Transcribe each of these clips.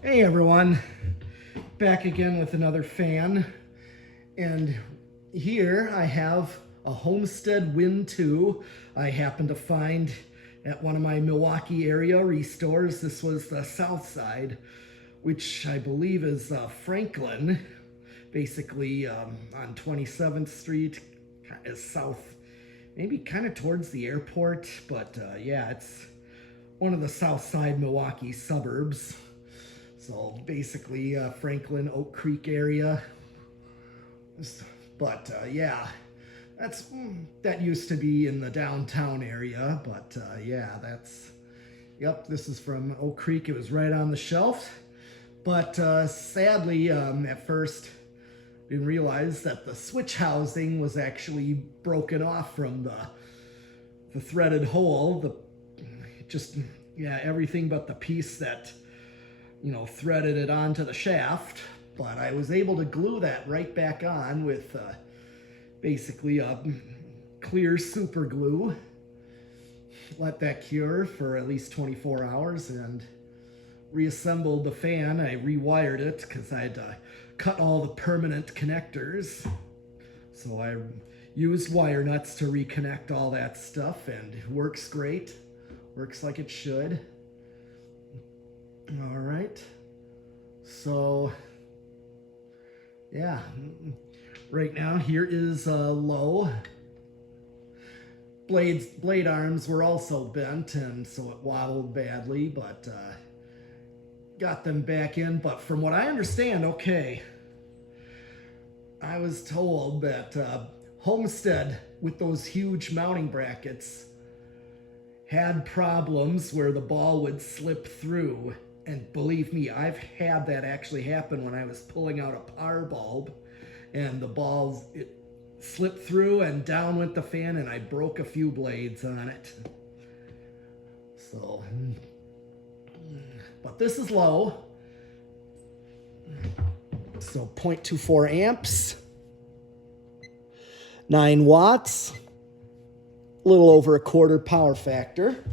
Hey everyone, back again with another fan, and here I have a Homestead Wind 2 I happened to find at one of my Milwaukee area restores. This was the south side, which I believe is Franklin, basically on 27th Street, is south, maybe kind of towards the airport, but yeah, it's one of the south side Milwaukee suburbs. So basically, Franklin, Oak Creek area. But yeah, that used to be in the downtown area. But yeah, yep. This is from Oak Creek. It was right on the shelf. But sadly, at first, didn't realize that the switch housing was actually broken off from the threaded hole. Everything but the piece that threaded it onto the shaft, but I was able to glue that right back on with basically a clear super glue. Let that cure for at least 24 hours and reassembled the fan. I rewired it because I had cut all the permanent connectors. So I used wire nuts to reconnect all that stuff, and it works great. Works like it should. All right, so yeah, right now here is low. Blade arms were also bent, and so it wobbled badly, but got them back in. But from what I understand, okay, I was told that Homestead, with those huge mounting brackets, had problems where the ball would slip through. And believe me, I've had that actually happen when I was pulling out a power bulb, and it slipped through and down went the fan, and I broke a few blades on it. So, but this is low. So 0.24 amps, 9 watts, a little over a quarter power factor.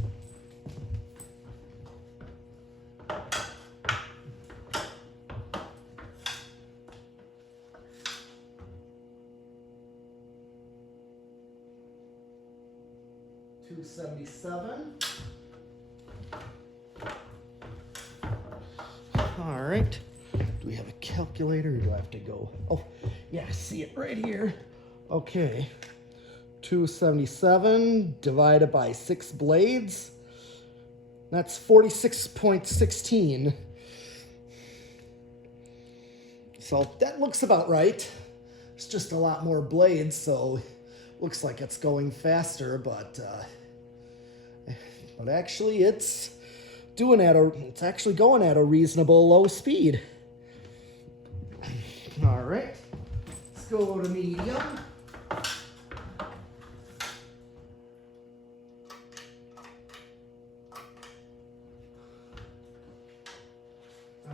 $277. All right. Do we have a calculator, or do I have to go? Oh, yeah, I see it right here. Okay. 277 divided by 6 blades. That's 46.16. So that looks about right. It's just a lot more blades, so looks like it's going faster, but actually it's actually going at a reasonable low speed. All right, let's go to medium.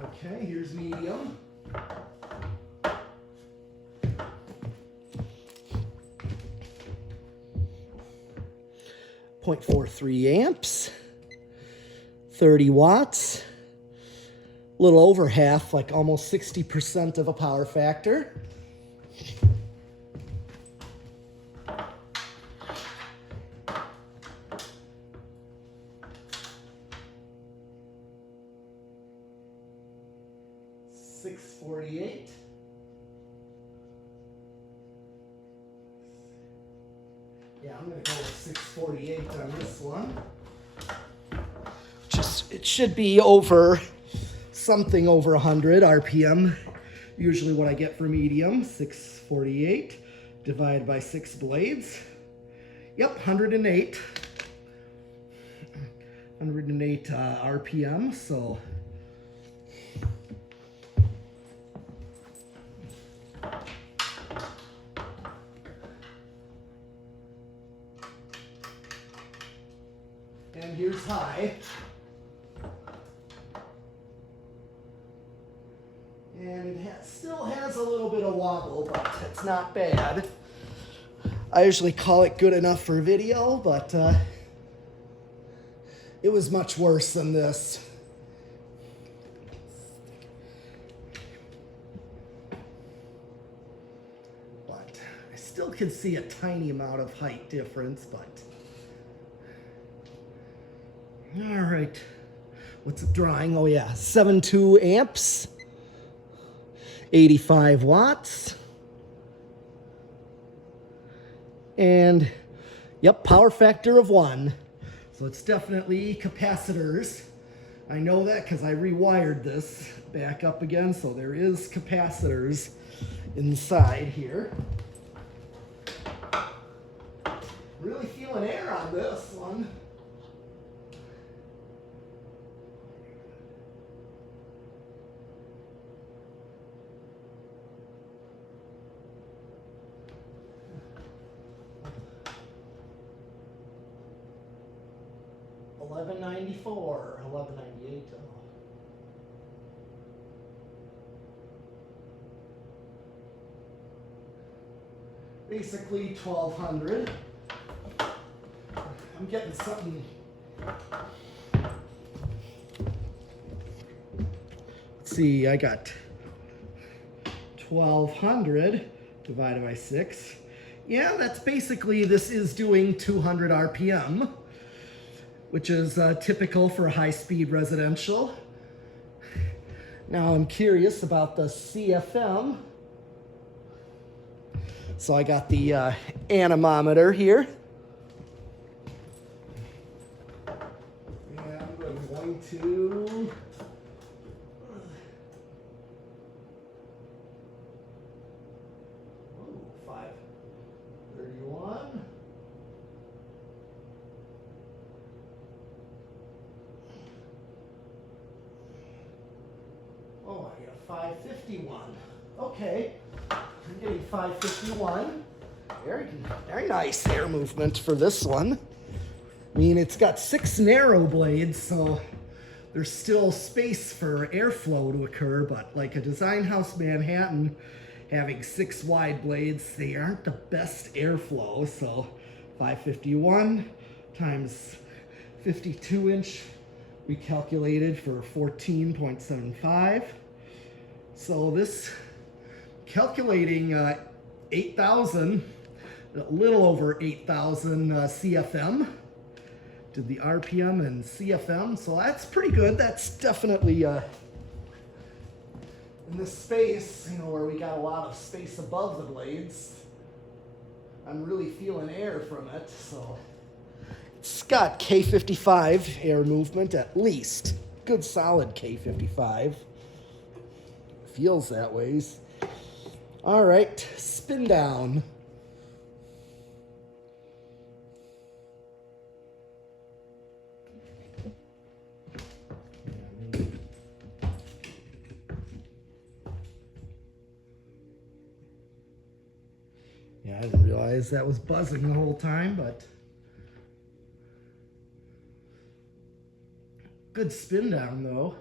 Okay, here's medium. .43 amps, 30 watts, a little over half, like almost 60% of a power factor. $648. Yeah, I'm going to go with 648 on this one. It should be something over 100 RPM. Usually what I get for medium, 648 divided by 6 blades. Yep, 108. 108 RPM, so. And here's high. And it still has a little bit of wobble, but it's not bad. I usually call it good enough for video, but it was much worse than this. still can see a tiny amount of height difference, but all right. What's it drawing? Oh yeah, 7.2 amps, 85 watts. And yep, power factor of 1. So it's definitely capacitors. I know that because I rewired this back up again, so there is capacitors inside here. Really feeling air on this one. $11.94, $11.98. Basically 1,200. I'm getting something. Let's see, I got 1,200 divided by 6. Yeah, that's basically, this is doing 200 RPM, which is typical for high-speed residential. Now I'm curious about the CFM. So I got the anemometer here. And I'm going to oh, 531. Oh, I got 551. Okay. I'm getting 551. Very nice air movement for this one. I mean, it's got 6 narrow blades, so there's still space for airflow to occur, but like a Design House Manhattan having 6 wide blades, they aren't the best airflow, so 551 times 52-inch, we calculated for 14.75. So this calculating 8,000, a little over 8,000 CFM. Did the RPM and CFM, so that's pretty good. That's definitely in this space, you know, where we got a lot of space above the blades. I'm really feeling air from it, so it's got K55 air movement at least. Good solid K55. Feels that ways. All right, spin down. Yeah, I didn't realize that was buzzing the whole time, but good spin down though.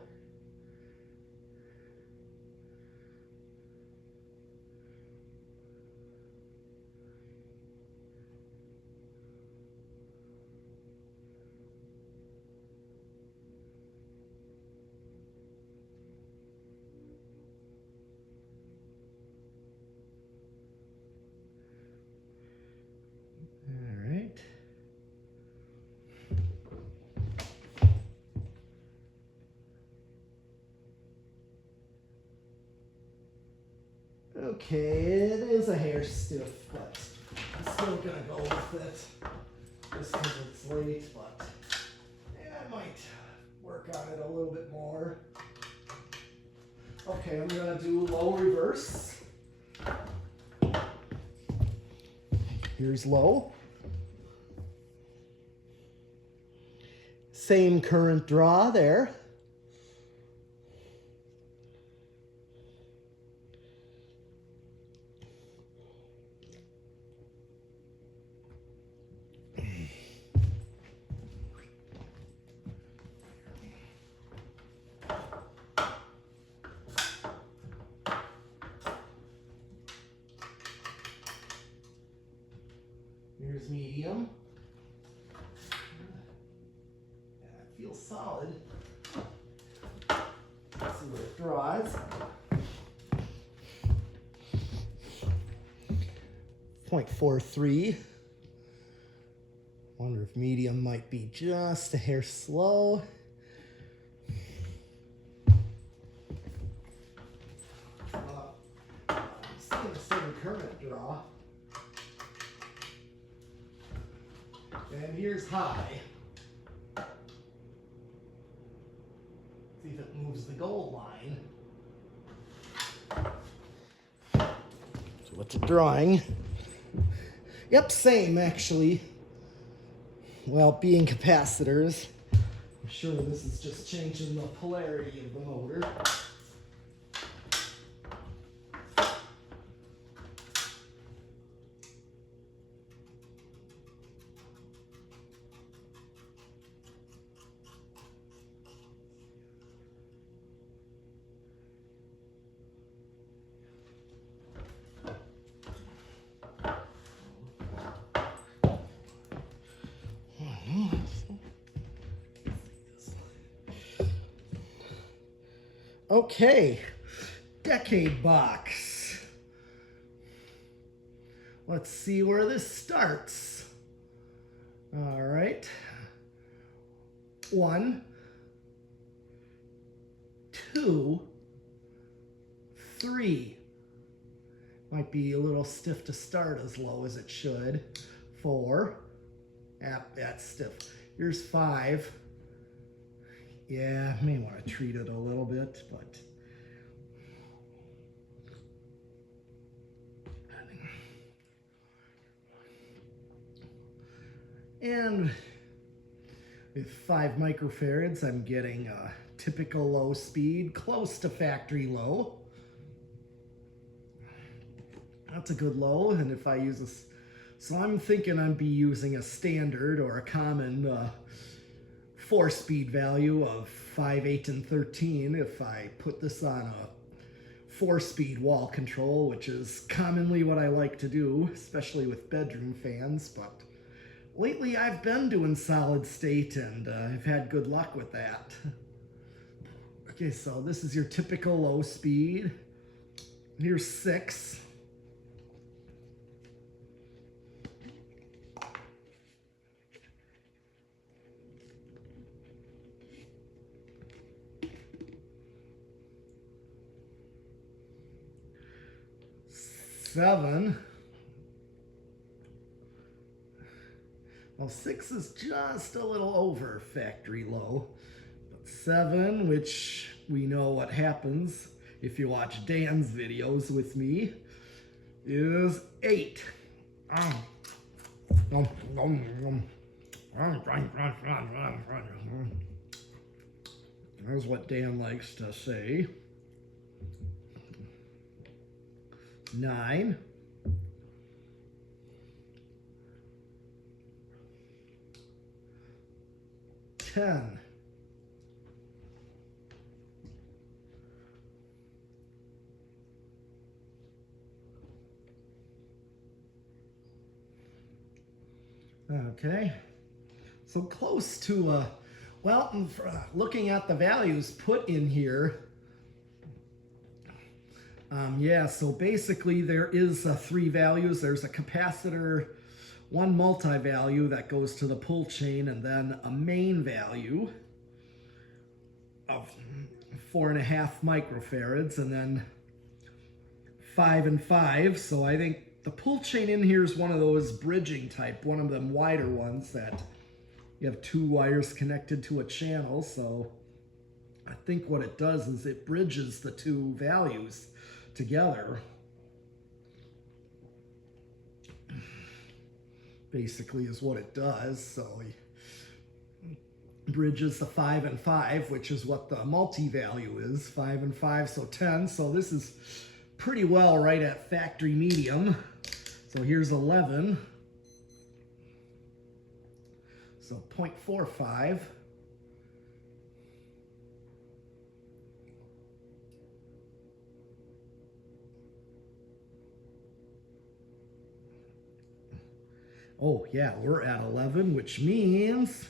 Okay, it is a hair stiff, but I'm still gonna go with it just because it's late, but yeah, I might work on it a little bit more. Okay, I'm gonna do low reverse. Here's low. Same current draw there. Here's medium. Yeah, it feels solid. Let's see where it draws. 0.43. Wonder if medium might be just a hair slow. Seeing a certain current draw. And here's high. See if it moves the gold line. So what's it drawing? Yep, same actually. Well, being capacitors, I'm sure this is just changing the polarity of the motor. Okay, decade box. Let's see where this starts. All right. 1, 2, 3. Might be a little stiff to start as low as it should. 4. Yep, that's stiff. Here's 5. Yeah, may want to treat it a little bit, but and with 5 microfarads, I'm getting a typical low speed, close to factory low. That's a good low, and if I use a, so I'm thinking I'd be using a standard or a common 4-speed value of 5, 8, and 13 if I put this on a 4-speed wall control, which is commonly what I like to do, especially with bedroom fans, but lately I've been doing solid state and I've had good luck with that. Okay, so this is your typical low speed. Here's 6. Seven. Well, 6 is just a little over factory low. But 7, which we know what happens if you watch Dan's videos with me, is 8. There's what Dan likes to say. 9. 10. 'Okay, so close to well, looking at the values put in here, yeah, so basically there is 3 values. There's a capacitor, 1 multi-value that goes to the pull chain, and then a main value of 4.5 microfarads, and then 5 and 5. So I think the pull chain in here is one of those bridging type, one of them wider ones that you have 2 wires connected to a channel. So I think what it does is it bridges the 2 values together. Basically is what it does. So it bridges the 5 and 5, which is what the multi-value is, 5 and 5, so 10. So this is pretty well right at factory medium. So here's 11. So 0.45. Oh yeah, we're at 11, which means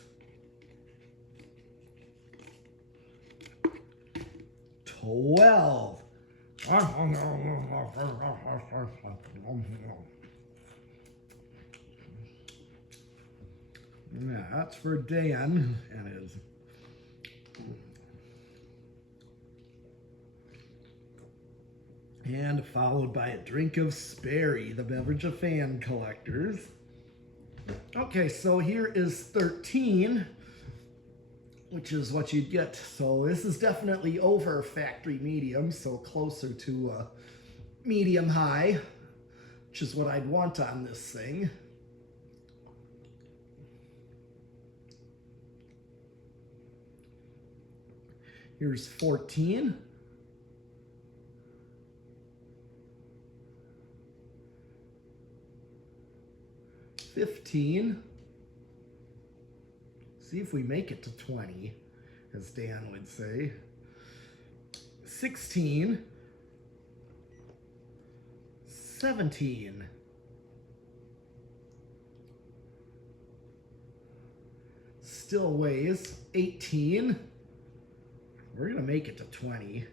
12. Yeah, that's for Dan and his. And followed by a drink of Sperry, the beverage of fan collectors. Okay, so here is 13, which is what you'd get. So this is definitely over factory medium, so closer to medium high, which is what I'd want on this thing. Here's 14. 15. See if we make it to 20, as Dan would say. 16. 17. Still weighs 18. We're gonna make it to 20.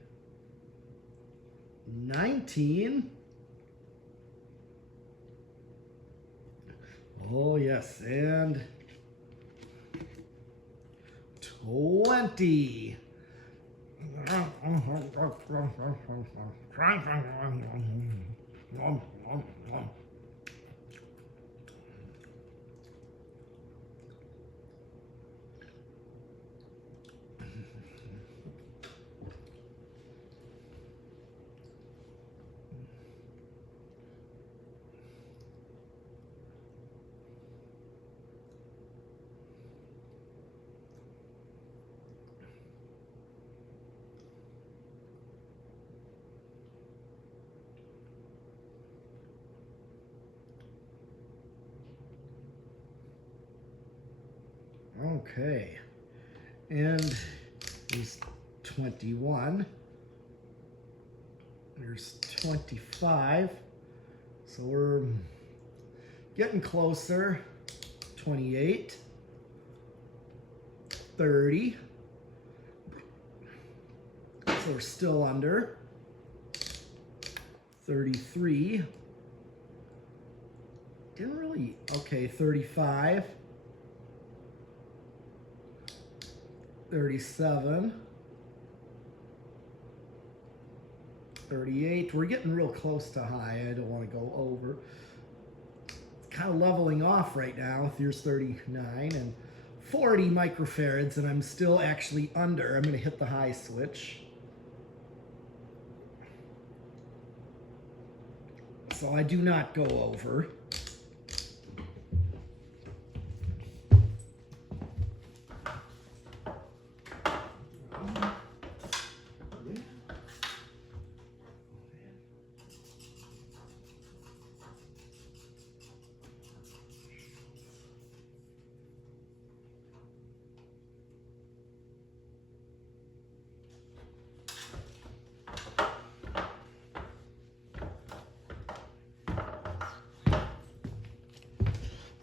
19. Oh yes, and 20. Okay, and there's 21. There's 25. So we're getting closer. 28. 30. So we're still under. 33. Didn't really, okay, 35. 37, 38. We're getting real close to high. I don't want to go over. It's kind of leveling off right now. Here's 39 and 40 microfarads, and I'm still actually under. I'm going to hit the high switch. So I do not go over.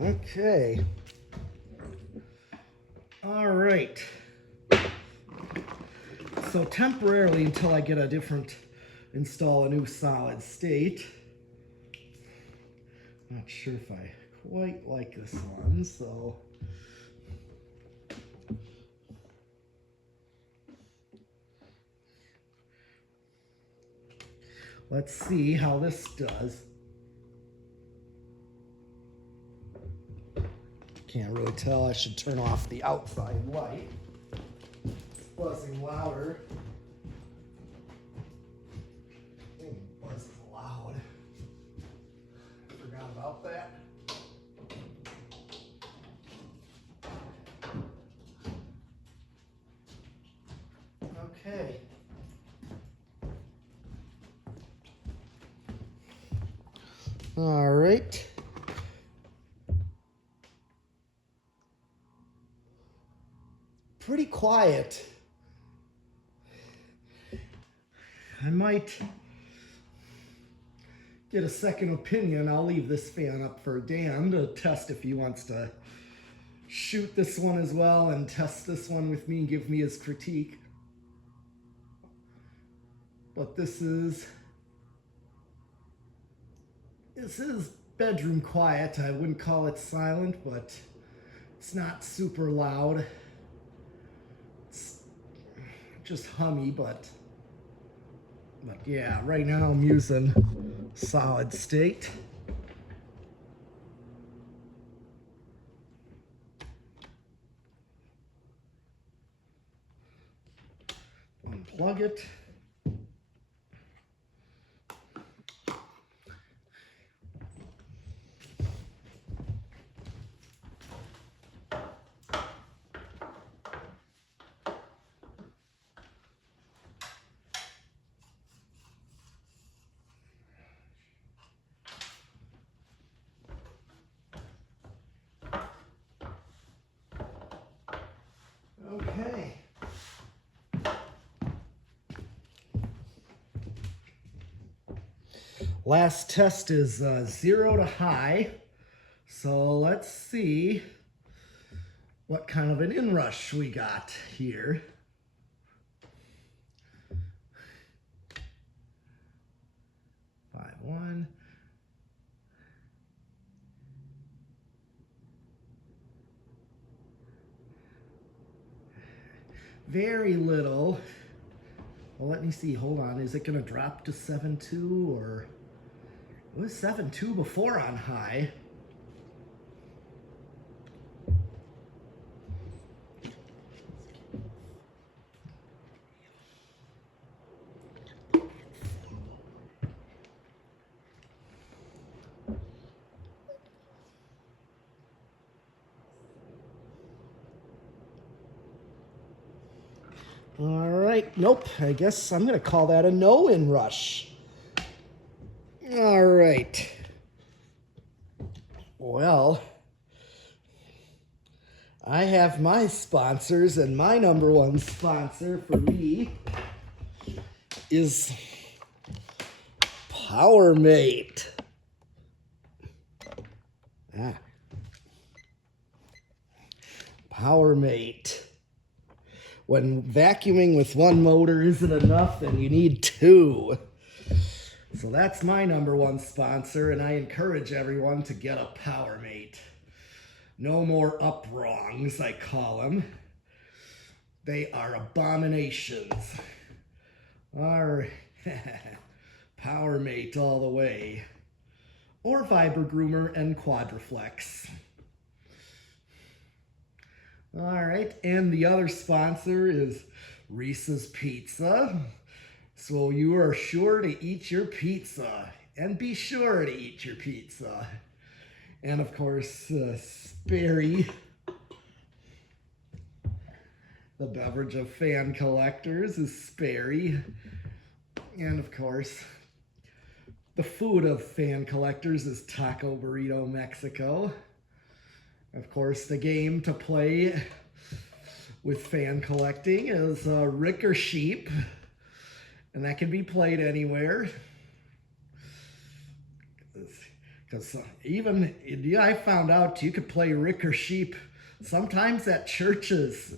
Okay. All right. So temporarily, until I get a different, install a new solid state. Not sure if I quite like this one, so. Let's see how this does. Can't really tell. I should turn off the outside light. It's buzzing louder. Dang, buzzes loud. Forgot about that. Okay. All right. Pretty quiet. I might get a second opinion. I'll leave this fan up for Dan to test if he wants to shoot this one as well and test this one with me and give me his critique. But this is bedroom quiet. I wouldn't call it silent, but It's not super loud. It's just hummy, but yeah, right now I'm using solid state. Unplug it. Okay. Last test is 0 to high. So let's see what kind of an inrush we got here. Five, 1. Very little. Well, let me see. Hold on. Is it going to drop to 7.2 or it was 7.2 before on high? All right, nope, I guess I'm gonna call that a no inrush. All right. Well, I have my sponsors, and my number one sponsor for me is PowerMate. PowerMate. When vacuuming with one motor isn't enough, then you need two. So that's my number one sponsor, and I encourage everyone to get a PowerMate. No more up-wrongs, I call them. They are abominations. Our PowerMate all the way. Or Vibra Groomer and Quadriflex. All right, and the other sponsor is Reese's Pizza. So you are sure to eat your pizza, and be sure to eat your pizza. And of course, Sperry, the beverage of fan collectors, is Sperry. And of course, the food of fan collectors is Taco Burrito Mexico. Of course, the game to play with fan collecting is Rick or Sheep, and that can be played anywhere. Because I found out you could play Rick or Sheep sometimes at churches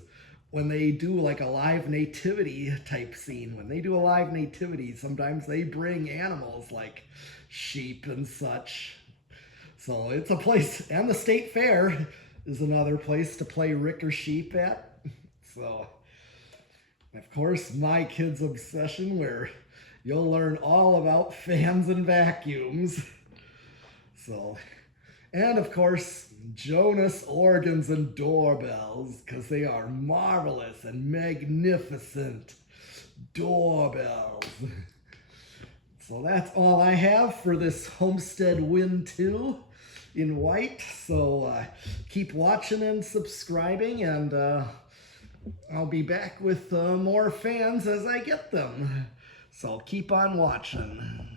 when they do like a live nativity type scene. When they do a live nativity, sometimes they bring animals like sheep and such. So it's a place, and the state fair is another place to play Rick or Sheep at. So, of course, my kid's obsession, where you'll learn all about fans and vacuums. So, and of course, Jonas organs and doorbells, because they are marvelous and magnificent doorbells. So that's all I have for this Homestead Wind 2 in white. So keep watching and subscribing, and I'll be back with more fans as I get them. So keep on watching.